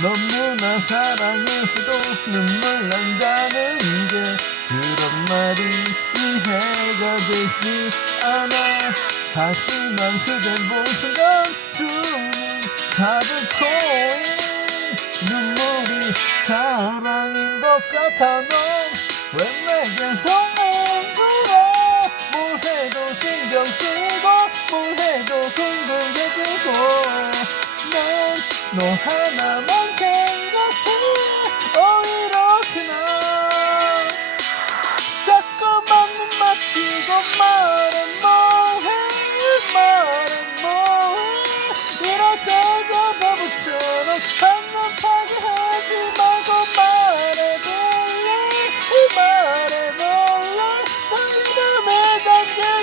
너무나 사랑해도 눈물 난다는 게 그런 말이 이해가 되지 않아. 하지만 그댈 본 순간 두눈 가득 고인 눈물이 사랑인 것 같아 넌왜 내게서 멈돌아 뭘 해도 신경 쓰이고 뭘 해도 궁금해지고 난너 하나만 한눈파게 하지 말고 말해볼래? 말해볼래? 내 이름에 담겨